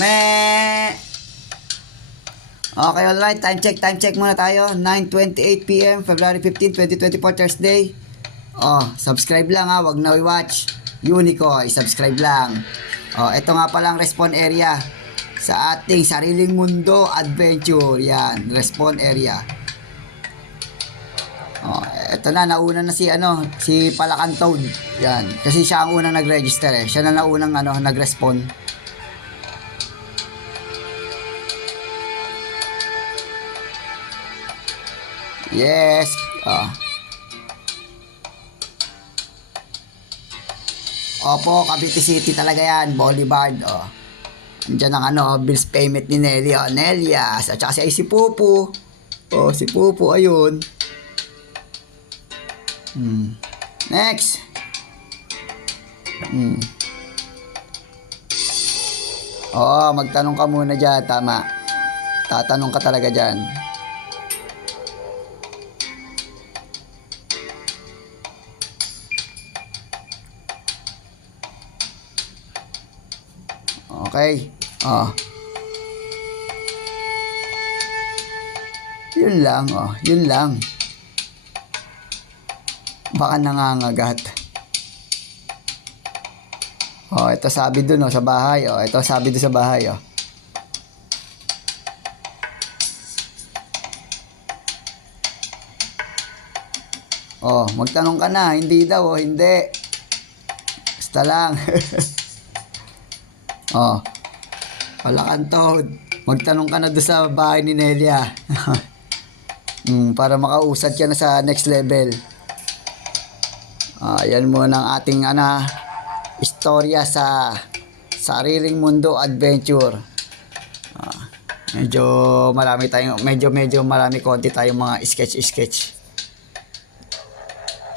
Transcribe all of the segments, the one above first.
Me. Okay, alright. Time check muna tayo. 9:28 PM, February 15, 2024, Thursday. Subscribe lang ha. Wag na i-watch. Unico, i-subscribe lang. Ito nga palang respawn area sa ating sariling mundo adventure. Yan, respawn area. Ito na, nauna na si Palakan Toad. Yan, kasi siya ang unang nag-register eh. Siya na naunang nag-respawn. Yes. Opo, Cavite City talaga yan. Boulevard. Andiyan ang bills payment ni Nelly. Nelias. At saka si Pupu. Si Pupu. Ayun. Next. Magtanong ka muna dyan. Tama. Tatanong ka talaga dyan. Okay. Yun lang. Yun lang. Baka nangangagat. Ito sabi dun sa bahay. Ito sabi dun sa bahay. Magtanong ka na. Hindi daw. Hindi. Basta lang. Palakan Toad. Magtanong ka na doon sa bahay ni Nelia. Para makausad ka na sa next level. Yan muna ang ating istorya sa sariling mundo adventure. Medyo marami konti tayong mga sketch.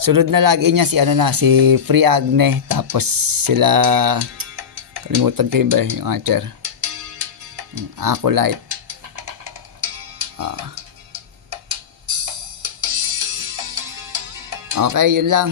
Sunod na lagi niya si Free Agne, tapos sila kalimutan ko yung actor. Acolyte. Okay, yun lang.